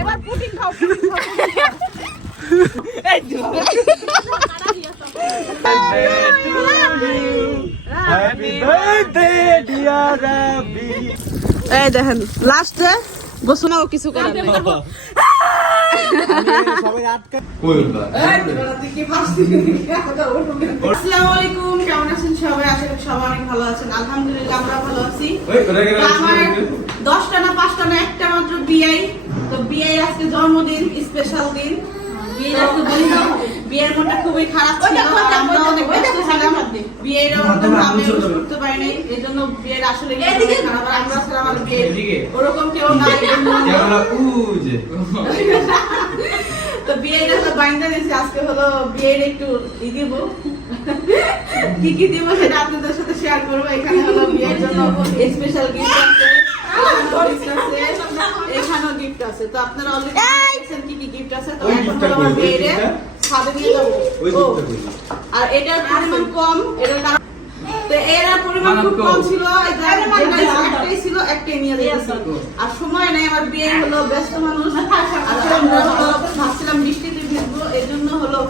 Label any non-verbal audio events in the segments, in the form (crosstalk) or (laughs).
এবার পুটিং খাও। এই দেখেন লাস্টে বসুনাও কিছু আসসালামু আলাইকুম কেমন আছেন সবাই? আশা করি সবাই অনেক ভালো আছেন। আলহামদুলিল্লাহ আমরা ভালো আছি। আমার দশটা না পাঁচটা না একটা মাত্র বিআই তো বিআই আজকে জন্মদিন স্পেশাল দিন। বিয়ের মনটা খুবই খারাপ ছিল। আমরা অনেক ব্যস্ত ছিলাম। বিয়ের ওরকম ভাবে করতে পারি নাই এই জন্য বিয়ের আসলে খারাপ। আমরা আমার ওরকম কেউ নাই। (laughs) তো হলো বাইন্দা দিয়েছে আজকে হলো বিয়ের একটু ই দিব কি কি দিব সেটা আপনাদের সাথে শেয়ার করব এখানে হলো বিয়ের জন্য স্পেশাল গিফট আছে এখানেও গিফট আছে তো আপনারা অলরেডি কি কি গিফট আছে তো এখন হলো আমার কই? ওই বিয়েরে? ছাদে নিয়ে যাব? আর এটার পরিমাণ কম এটার তো এর পরিমাণ খুব কম ছিল এই যে যেটা একটাই ছিল একটাই নিয়ে দিয়েছি আর সময় নাই আমার বিয়ে হলো ব্যস্ত মানুষ। আর আমরা হলো ভাবছিলাম বৃষ্টিতে ভিজবো এই জন্য হলো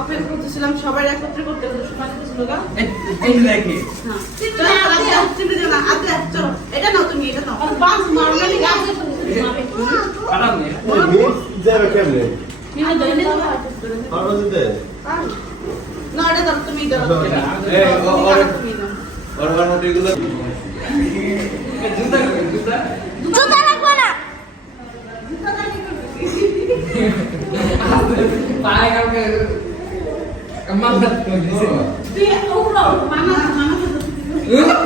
অপেক্ষা করতেছিলাম সবাই একত্রে করতে হলো সময় লাগতেছিল গা হ্যাঁ। চলো, না, এটা নাও তুমি, এটা নাও। বাস মারো না, ঠিক আছে? না, এটা দাও, তুমি നാടെ നടത്തും ഇത് Emang mana? Mana? Mana?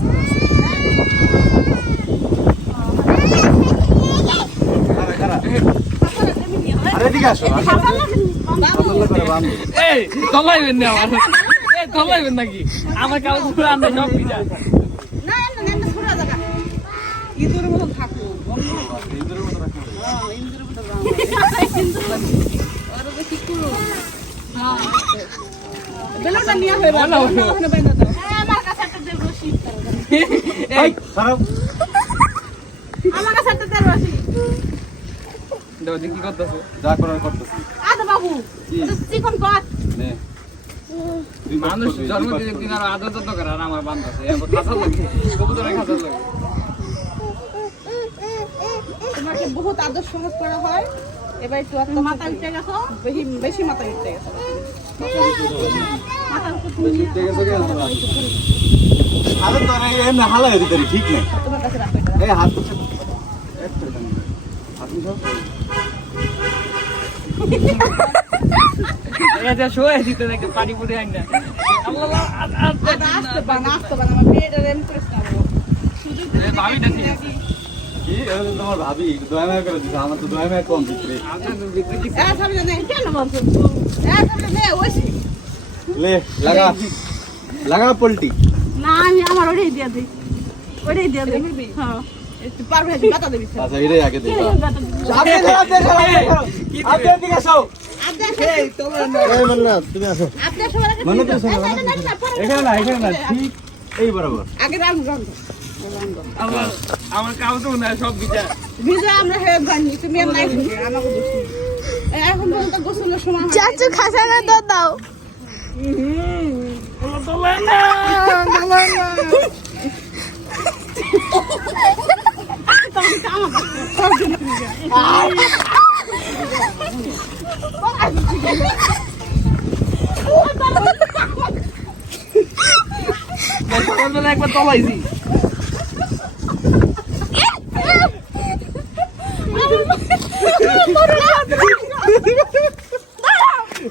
আছে না? না এই তলাইবেন না আমার এই তলাইবেন নাকি আমার কাগজ পুরো আমরা সব ভিজা না, না, না, না, জায়গা। ইঁদুরের মতো থাকো। হ্যাঁ, মতো কুরু। হ্যাঁ, নিয়ে। ওখানে দাও। আমার কাছে একটা দে রশি। এই আমার কাছে একটা দে রশি। কি করতেছে। যা করার করতেছি। আদা বাবু, এটা চিকন কর। নে। মানুষ করবি, দুই দিন আর আদর যত্ন করে আর আমার লাগে লাগে। তোমাকে বহুত আদর সহজ করা হয়। এবার একটু এত মাথা উঠে গেছো বেশি বেশি মাথা উঠে গেছো। মাথা উঠে তুমি ঠিক আছে আরে তোর এই এমনি হালাই দিতে ঠিক নাই। তোমার কাছে রাখো এই হাত উঠে একটা এটা নে। শোয়ে দিতে নাকি পানি আইন আল্লাহ আসতে বানা আসতে বানা আমার মেয়েটা করিস তোমার ভাবি দয়া মায়া করে দিছে আমার তো দয়া মায়া কম ওইসি। লে লাগা। লাগা পল্টি। না আমি আমার ওটাই দিয়ে দিই। ওটাই দিয়ে দিই। হ্যাঁ। মানে দিয়ে তো না, আমার আমার সব বিচার। ভিজা আমরা জানি তুমি আর নাই। আমাকে এখন পর্যন্ত গোসলের সময় চাচু খাসানা দাও। একবার তলাইছি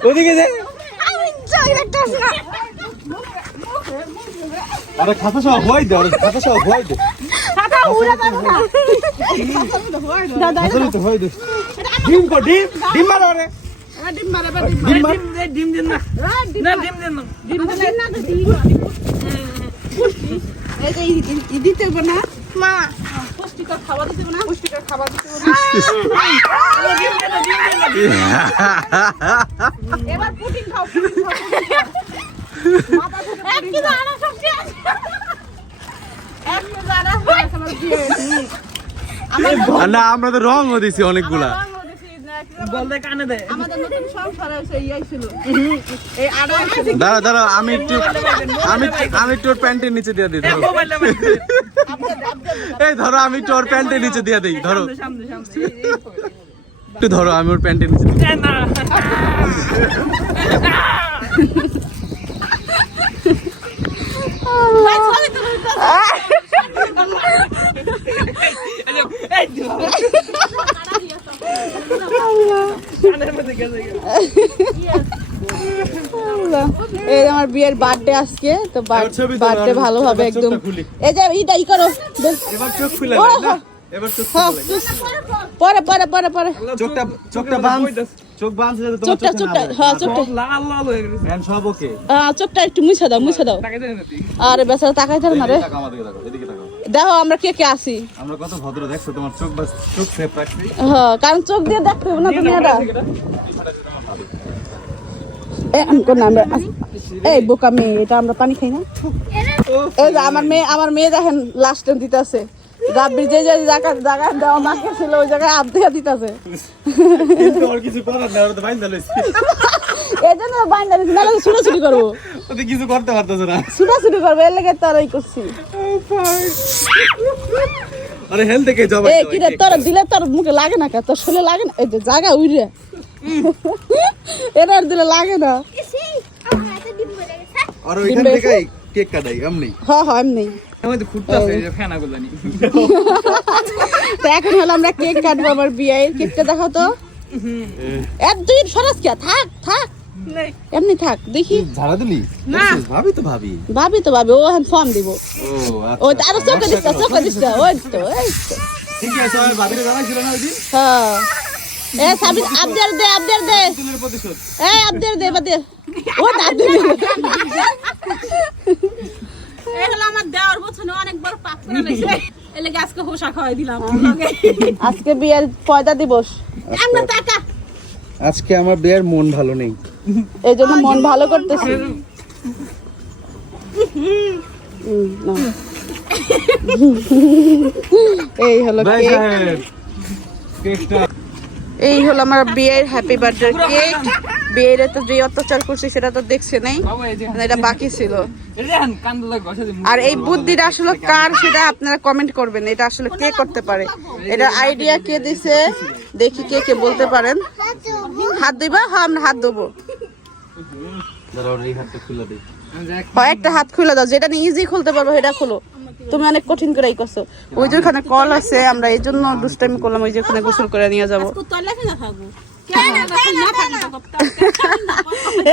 ওদিকে আরে খাতা সব ভয় দে খাতা সব হয় দে। খাতা উড়া না। দাদা খাতা তো ভয় দে ডিম কো ডিম ডিম মারো রে ডিম মারে ডিম মার ডিম দিন না না ডিম দিন না ডিম দিলে না ডিম এই যে ই- ই- ই দিতে হবে না মামা পুষ্টিকর খাবার দিতে হবে না পুষ্টিকর খাবার দিতে হবে না এবার পুটিং খাও পুটিং খাও এক কিলো আনা সবজি আছে এক হয়েছে আমার বিয়ে। না আমরা তো রং দিছি অনেকগুলা। দাঁড়া দাঁড়া আমি একটু আমি প্যান্টের নিচে দিয়ে দিই ধরো। (laughs) এই ধরো আমি প্যান্টের নিচে দিয়ে দিই ধরো। সামনে সামনে একটু ধরো আমি ওর প্যান্টের নিচে দিই। (laughs) (laughs) এই আমার বিয়ের বার্থডে আজকে তো বার্থডে ভালোভাবে একদম। এই যে ইটা ই করো। এবার চোখ খুলে ও, না? এবার চোখ খুলে পরে পরে পরে পরে। চোখটা চোখটা বাঁধ চোখ বাঁধছে চোখটা চোখটা হ্যাঁ চোখটা লাল লাল হয়ে গেছে। এখন সব ওকে। আহ, চোখটা একটু মুছে দাও মুছে দাও। টাকা দেন নাকি? আরে বেচারা তাকাই ধরে না রে। এদিকে দেখো আমরা কে কে আছি। আমরা কত ভদ্র দেখছ তোমার চোখ বাস চোখ সেফ রাখছি হ্যাঁ কারণ চোখ দিয়ে দেখতে হবে না এটা এ, আমি কোন আমরা এই বোকা মেয়ে এটা আমরা পানি খাই না। এই যে আমার মেয়ে আমার মেয়ে দেখেন লাস্ট টাইম দিতেছে যে যে জায়গা জায়গা দেওয়া মাকে ছিল ওই জায়গায় আপ দিয়ে দিতেছে। কিন্তু ওর কিছু করার না ওরা তো বাইন্দা লইছে। এই বাইন্দা দিচ্ছি নাহলে ছুটাছুটি করব। ওতে কিছু করতে পারতেছে না। ছুটাছুটি করব এর লেগে তারাই করছি। আরে হেল থেকে জবাই এ কি রে তোর দিলে তোর মুখে লাগে না কে তোর শরীরে লাগে না? এই যে জায়গা উইরে। এটা আর দিলে লাগে না। আর ওইখান থেকে কেক কাটাই এমনি। হ্যাঁ হ্যাঁ এমনি। আমি তো এখন হলো আমরা কেক কাটবো আমার বিয়ের কেকটা দেখো তো। এক দুই সরাস কে? থাক থাক। এমনি থাক দেখি। ঝাড়া দিলি? না। ভাবি তো ভাবি। ভাবি তো ভাবি ও এখন ফর্ম দিব। ও ও আচ্ছা আরও চোখে দিচ্ছে চোখে দিচ্ছে ওই তো তো। ঠিক আছে ওই ভাবিরে জানাইছিল না ওই দিন? হ্যাঁ এ সাবিত আবদার দে আবদার দে। এই আবদার দে বাদে। ও দাদ আমার দেওয়ার বছরে অনেক পাপ করে লেগেছে এলে আজকে হোসা খাওয়াই দিলাম। আজকে বিয়ের পয়দা দিবস। আমরা টাকা। আজকে আমার বিয়ের মন ভালো নেই। এই জন্য মন ভালো করতেছি। এই হলো কেক কেকটা এই হলো আমার বিয়ের হ্যাপি বার্থডে কেক বিয়ের তো যে অত্যাচার করছি সেটা তো দেখছে নাই। মানে এটা বাকি ছিল। আর এই বুদ্ধিটা আসলে কার সেটা আপনারা কমেন্ট করবেন এটা আসলে কে করতে পারে? এটা আইডিয়া কে দিছে? দেখি কে কে বলতে পারেন। হাত দিবা হ্যাঁ আমরা হাত দেবো একটা হাত খুলে দাও। যেটা নিয়ে ইজি খুলতে পারব সেটা খুলো। তুমি অনেক কঠিন করেই করছ। ওই যে ওখানে কল আছে আমরা এই জন্য দুষ্টামি করলাম ওই যে ওখানে গোসল করে নিয়ে যাব।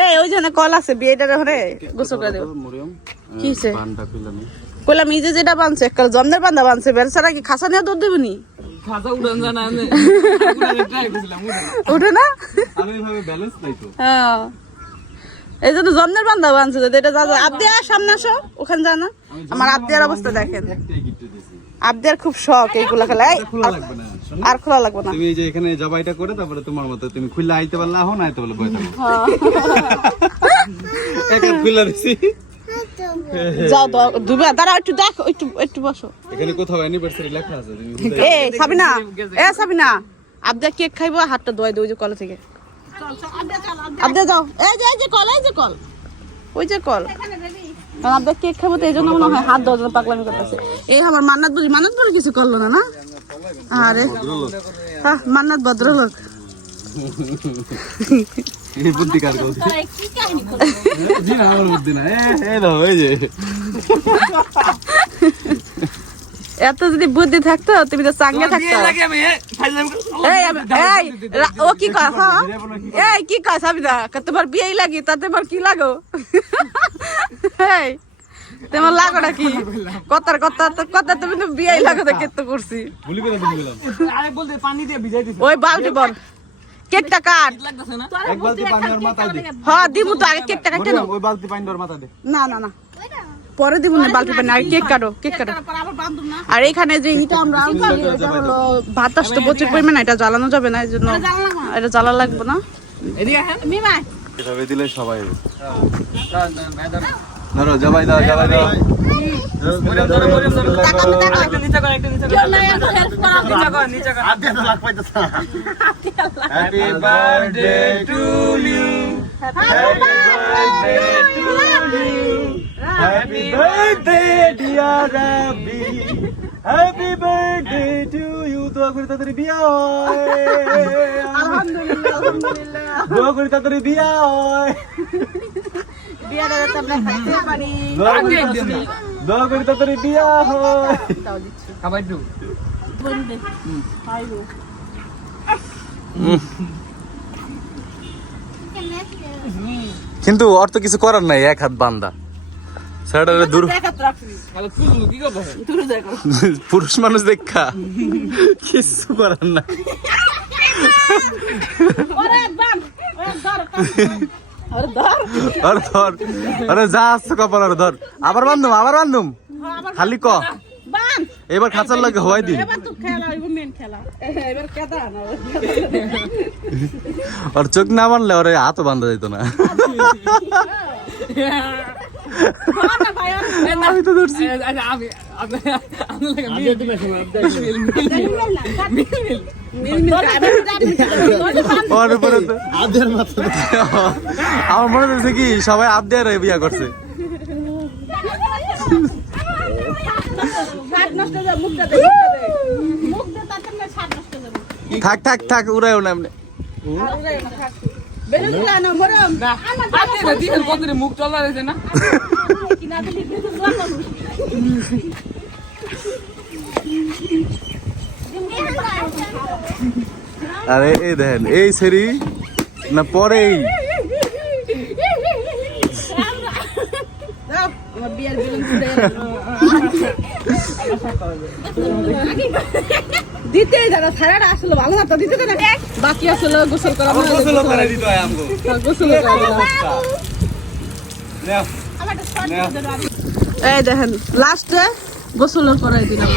এই ওই জন্য কল আছে বিয়েটা হরে গোসল করে দেবো। কি নি? কইলাম এই যে যেটা বানছে কাল জমদের বান্ধা বানছে বেলসারা কি খাসা নিয়ে দুধ দেবনি (laughs) উঠে না? আমি ব্যালেন্স নাই তো। হ্যাঁ। এই জন্য জমদের বান্ধা বানছে যদি এটা যা আবদিয়া সামনে আসো ওখানে যা না। আমার আবদিয়ার অবস্থা দেখেন। আবদিয়ার খুব শখ এইগুলা খেলা। আর খোলা লাগবে না। তুমি এই যে এখানে জবাইটা করে তারপরে তোমার মতো তুমি খুললে আইতে পারলে আহো না আইতে পারলে বই থাকো। (laughs) একা খুলে দিছি। যাও তো দুবে দাঁড়া একটু দেখো একটু একটু বসো। এখানে কোথাও অ্যানিভার্সারি লেখা আছে এ সাবিনা এ সাবিনা আবদা কেক খাইবো হাতটা ধোয়াই দে ওই যে কল থেকে। আবদা যাও এই যে এই যে কল এই যে কল। ওই যে কল। কারণ আবদা কেক খাব তো এই জন্য মনে হয় হাত পাগলামি করতেছে। এই আমার মান্নাত বুঝি মান্নাত বলে কিছু করল না না? আরে। হ্যাঁ মান্নাত ভদ্রলোক। বুদ্ধি কার করছে? তোরা কি কাহিনী করছিস? জি না আমার বুদ্ধি না এই এই যে। এত যদি বুদ্ধি থাকতো তুমি তো চাঙ্গে থাকতো। লাগে আমি আমি- রা- ও কি কয় হ্যাঁ? এই কি কয় সাবিদা? কা তোমার বিয়েই লাগি তা তোমার কি লাগো? তোমার লাগোটা কি? কথার কথা কথা তুমি তো বিয়েই লাগো তো কেত করছি ওই বালতি বল। কেকটা কাট। লাগতেছে না? তোরা এক বালতি পানি ওর মাথায় দে। হ্যাঁ দিমু তো আগে কেকটা কাটে বললাম, ওই বালতি পানি ওর মাথায় দে। না না না। পরে দিমু না বালতি পানি আগে কেক কাটো কেক কাটো। আর এখানে যে ইটা আমরা আনছি, এটা হলো বাতাস তো প্রচুর পরিমাণে এটা জ্বালানো যাবে না এই জন্য এটা জ্বালা লাগবে না। হ্যাঁ এভাবে দিলে সবাই। ধরো জবাই দাও জবাই দাও। মরিয়ম ধরো, মরিয়ম ধরো। একটু নিচে কর, একটু happy birthday dear Rabi happy birthday to you দোয়া করি তাড়াতাড়ি বিয়া হয়। আলহামদুলিল্লাহ আলহামদুলিল্লাহ। দোয়া করি তাড়াতাড়ি বিয়া হয়। বিয়াটা যাতে আমরা খাইতে পারি। দোয়া করি আগে দোয়া করি তাড়াতাড়ি বিয়া হয়। খাবার। বলবে কিন্তু ওর তো কিছু করার নাই এক হাত বান্দা। দূর? পুরুষ মানুষ দেখা? কিছু করার না ওরে বান ওরে ধর আরে ধর। আরে যা আসছে কপাল আরে ধর। আবার বান্ধুম আবার বান্ধুম। খালি ক। এবার খাঁচার লাগে হওয়াই দিন। এবার তো খেলা এবার মেন খেলা। এবার কেদা না ওর চোখ না মানলে ওরে হাতও বান্ধা যেত না। না, আমি তো ধরছি। আমি- আমার মনে হচ্ছে কি সবাই আপ দিয়ে বিয়া করছে। থাক থাক থাক উড়াইও না এমনি। মুখ চলা রয়েছে না? আরে এই দেখেন এই সেরি না পরেই? বেলুন দিতে যারা ছাড়াটা আসলে ভালো না তো দিতে না। বাকি আসলে গোসল করা মনে হয় গোসল। করা গোসল করা আমার একটা শর্ট ভিডিও আমি এই দেখেন লাস্টে গোসল করাই দিলাম।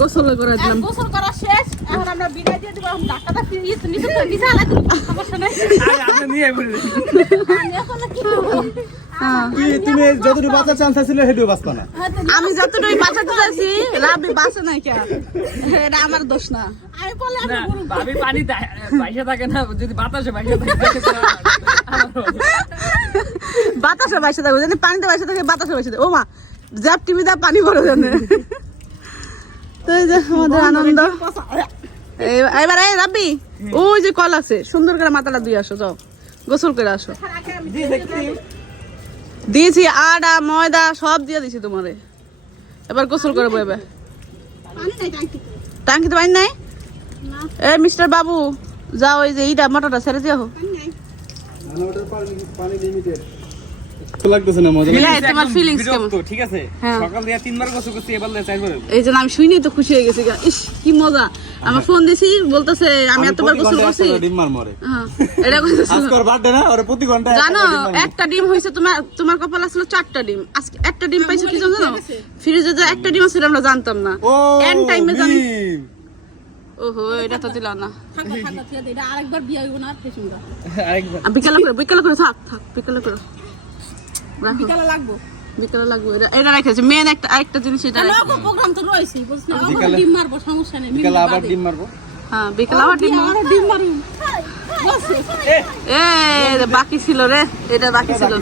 গোসল করাই দিলাম। গোসল করা শেষ এখন আমরা বিদায় দিয়ে দিব এখন ডাক্তারটা নিচে নিচে তো নিচে আলাদা সমস্যা নেই। আরে, আপনি নিয়ে বললেন। আমি এখন কি করব? হ্যাঁ। তুমি যতটুকু বাঁচার চান্স বাঁচবা না। আমি যতটুকু বাঁচাতে চাইছি রাবি বাঁচে নাই এটা আমার দোষ না। আমি বললে আমি না, গরু ভাবি পানি বাইসে থাকে না যদি বাতাসে বাইসে থাকে তো বাতাসে বাইসে থাকবে যদি পানিতে বাইসে থাকে বাতাসে বাইসে থাকে। ও মা জ্যাপ টিভি দা পানি ভরে জানে তো এই যে আমাদের আনন্দ। এই- এবার এই রাব্বি ওই যে কল আছে সুন্দর করে মাথাটা দিয়ে আসো যাও। গোসল করে আসো। দিয়েছি আটা, ময়দা, সব দিয়ে দিছি তোমারে। এবার গোসল করে বইবে পানি টাঙ্কিতে পানি নাই? এ, মিস্টার বাবু, যাও ওই যে ইটা মোটরটা ছেড়ে দিয়ে হোক লাগতেছে না মজা মিলাই তোমার feelings কেমন? ঠিক আছে? হ্যাঁ। সকাল দিয়ে তিনবার গোসল করছি এবার দিয়ে চারবার এই জন্য আমি শুনি তো খুশি হয়ে গেছি ইস কি মজা। আমার ফোন দিছি বলতেছে আমি এতবার গোসল করছি। ডিম মার মরে হ্যাঁ, এটা কইতেছিল। আজকে বার্থডে না ওর প্রতি ঘণ্টা জানো একটা ডিম হয়েছে তোমার তোমার কপাল আসলে চারটা ডিম। আজকে একটা ডিম পাইছো কি জানো? ফ্রিজে যে একটা ডিম আছে আমরা জানতাম না। ও এন্ড টাইমে জানি। ওহো এটা তো দিলাম না। আরেকবার বিয়ে হইব না আর কিছু না আরেকবার। আর বিকেলে করে বিকেলে করে থাক থাক বিকেলে করে। বিকালে লাগবো। বিকেলে লাগবে। এটা- রেখেছে মেন একটা আরেকটা জিনিস এটা রেখেছে। প্রোগ্রাম তো রয়েছে বুঝলি বিকালে- ডিম মারবো সমস্যা নেই বিকালে আবার ডিম মারবো? হ্যাঁ বিকেলে আবার ডিম আরও ডিম মারুন বসে এ! বাকি ছিল রে। এটা বাকি ছিল।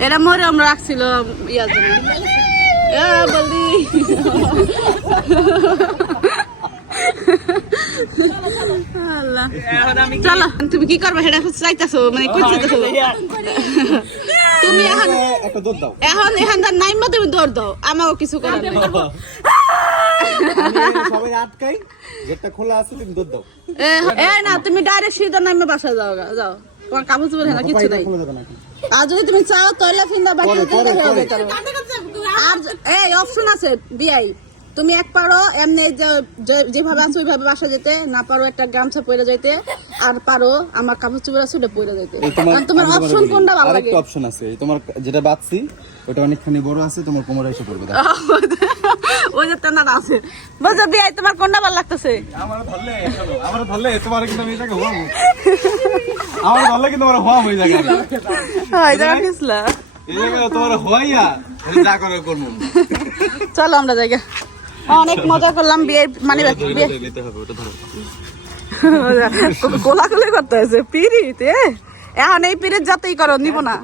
এটা মরে আমরা রাখছিল ইয়ার জন্য। এ (laughs) চলো তুমি কি করবে? সেটা চাইতেছো মানে তুমি এখন একটা দাও। এখন নাইমা তুমি দৌড় দাও আমাকে কিছু করার নেই। সবাই আটকাই গেটটা খোলা আছে তুমি দৌড় দাও। এ, না তুমি ডাইরেক্ট সিধা নাইমে বাসায় যাও গা, যাও। তোমার কাপড় চোপড় না কিছু নাই। আর যদি তুমি চাও তাহলে ফিন্দা বাকি। আর এই অপশন আছে বিআই তুমি এক পারো এমনি যেভাবে আছো ওইভাবে বাসা যেতে না পারো একটা গামছা পরে যাইতে আর পারো আমার কাপড় চোপড় আছে ওটা পরে যাইতে তোমার তোমার তোমারে অপশন কোনটা ভালো লাগে? অপশন আছে তোমার যেটা বাচ্ছি ওটা অনেকখানি বড় আছে তোমার কোমরে এসে পড়বে (laughs) ওই যে তেনার আছে। বিআই তোমার কোনটা ভালো লাগতেছে? আমার ধরলে শোনো, আমার ধরলে তোমার কিন্তু আমি এটাকে আমার হওয়া হয়ে যাবে হয় জায়গা পিছলা। এই জায়গায় তোমার হওয়াইয়া যা করে করব চলো আমরা জায়গা অনেক মজা করলাম বিয়ে মানে বিয়ে নিতে হবে ওটা (laughs) কোলাকুলি করতে হয়েছে পিরিত এ? এখন এই পিরিত যাতেই করো নিব না।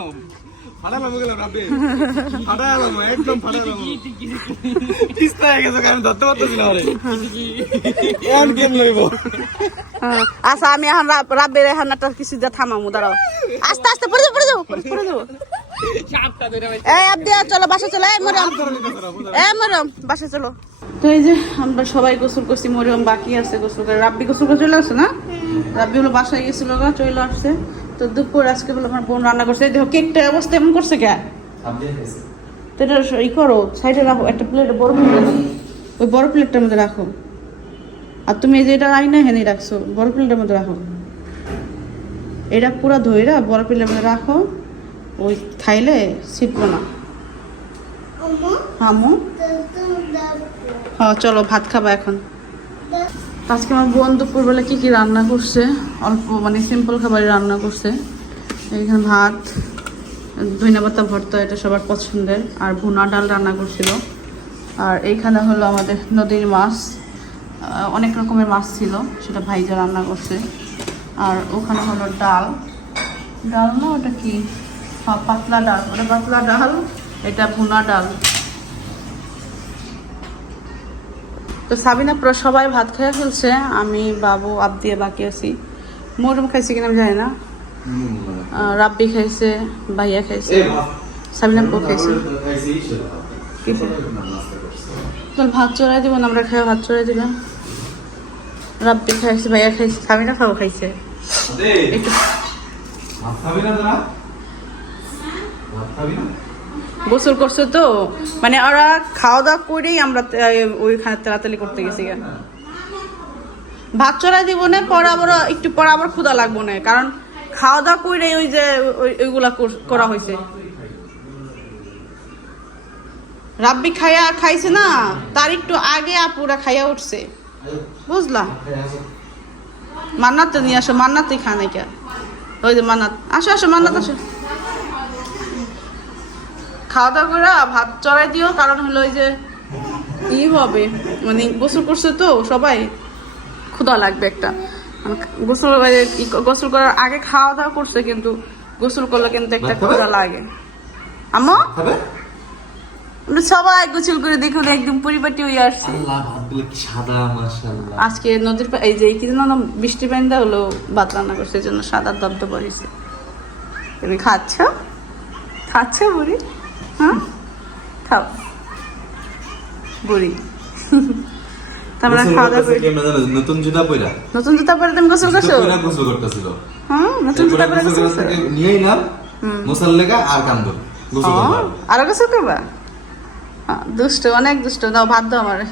হয়ে। আচ্ছা আমি এখন রাব্বের এখন একটা কিছু দিয়ে থামামু দাঁড়াও। আস্তে আস্তে পড়ে যাব পড়ে যাব পড়ে যাব চাপটা ধরে এই আব্দি চলো বাসা চলো এ মরিয়ম। এ মরিয়ম বাসা চলো। তো এই যে আমরা সবাই গোসল করছি মরিয়ম বাকি আছে গোসল করে। রাব্বি গোসল করে চলে আসছে না? রাব্বি হলো বাসায় গেছিল গা চলে আসছে। তো দুপুর আজকে বলে আমার বোন রান্না করছে। দেখো কেকটা অবস্থা এমন করছে কে? তো এটা ই করো সাইডে রাখো একটা প্লেট বড় প্লেট ওই বড় প্লেটটার মধ্যে রাখো। আর তুমি এই যে এটা আইনা হেনে রাখছো বড় প্লেটের মধ্যে রাখো। এটা পুরো ধইরা বড় প্লেটের মধ্যে রাখো। ওই খাইলে ছিটবো না। হামু হ্যাঁ চলো ভাত খাবা এখন। আজকে আমার বোন দুপুরবেলা কি কি রান্না করছে? অল্প মানে সিম্পল খাবারই রান্না করছে। এইখানে ভাত ধইনা পাতা ভর্তা, এটা সবার পছন্দের। আর ভুনা ডাল রান্না করছিল। আর এইখানে হলো আমাদের নদীর মাছ। অনেক রকমের মাছ ছিল, সেটা ভাইজা রান্না করছে। আর ওখানে হলো ডাল। ডাল না, ওটা কি? হ্যাঁ পাতলা ডাল। ওটা পাতলা ডাল, এটা ভুনা ডাল। তো সাবিনা পুরো সবাই ভাত খেয়ে ফেলছে আমি বাবু আবদিয়ে বাকি আছি। মরুম খাইছে কিনা আমি জানি না। রাব্বি খাইছে ভাইয়া খাইছে। সাবিনা পু খাইছে? চল ভাত চড়াই দিব না আমরা খেয়ে ভাত চড়াই দিলাম রাব্বি খাইছে ভাইয়া খাইছে সাবিনা খাও খাইছে। একটু খাবি না তোরা? খাবি না? গোসল করছে তো মানে ওরা খাওয়া দাওয়া করেই আমরা ওইখানে তেলাতেলি করতে গেছি। ভাত চড়াই দিব না, পরে আবার, একটু পরে আবার ক্ষুদা লাগবো না, কারণ খাওয়া দাওয়া করে ওই যে ওইগুলা করা হয়েছে রাব্বি খাইয়া খাইছে না, তার একটু আগে আপুরা খাইয়া উঠছে। বুঝলা? মান্নাত নিয়ে আসো, মান্নাতই খানে কে ওই যে মান্নাত, আসো আসো, মান্নাত, আসো। খাওয়া দাওয়া করে ভাত চড়াই দিও কারণ হলো ওই যে ই হবে মানে গোসল করছে তো সবাই ক্ষুধা লাগবে একটা। গোসল গোসল করার আগে খাওয়া দাওয়া করছে কিন্তু গোসল করলে কিন্তু একটা? ক্ষুধা লাগে। আমো সবাই গোসল করে দেখুন একদম পরিপাটি হয়ে আসছে। সাদা মাশাআল্লাহ। আজকে নদীর এই যে কি যেন বৃষ্টি পানিটা হলো ভাত রান্না করছে এই জন্য সাদা দবদব হয়েছে। তুমি খাচ্ছ? খাচ্ছ বুড়ি? হ্যাঁ খাও বুড়ি। তারপরে খাওয়া দাওয়া করে কেমন জানো? নতুন জুতা পরা নতুন জুতা পরে তুমি গোসল করছ? পয়রা গোসল করতেছিল। হ্যাঁ নতুন জুতা পরে গোসল করছ? থেকে নিয়েই না মুসাল্লেগা আর কান্দো গোসল করবা। আরও গোসল করবা? দুষ্ট অনেক দুষ্ট। দাও ভাত দাও আমারে।